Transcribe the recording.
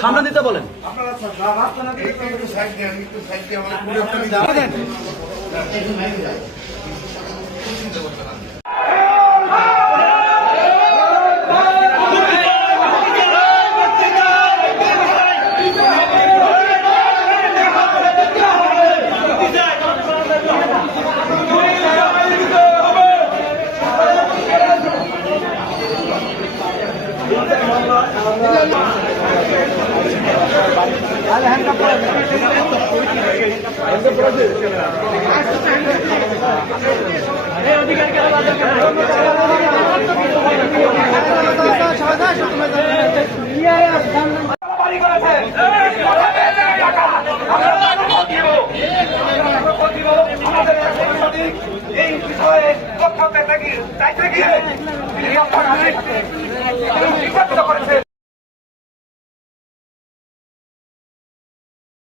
সামনে দিতে বলেন। Come on. এই বিষয়ে পক্ষ থেকে চাইতে গিয়ে।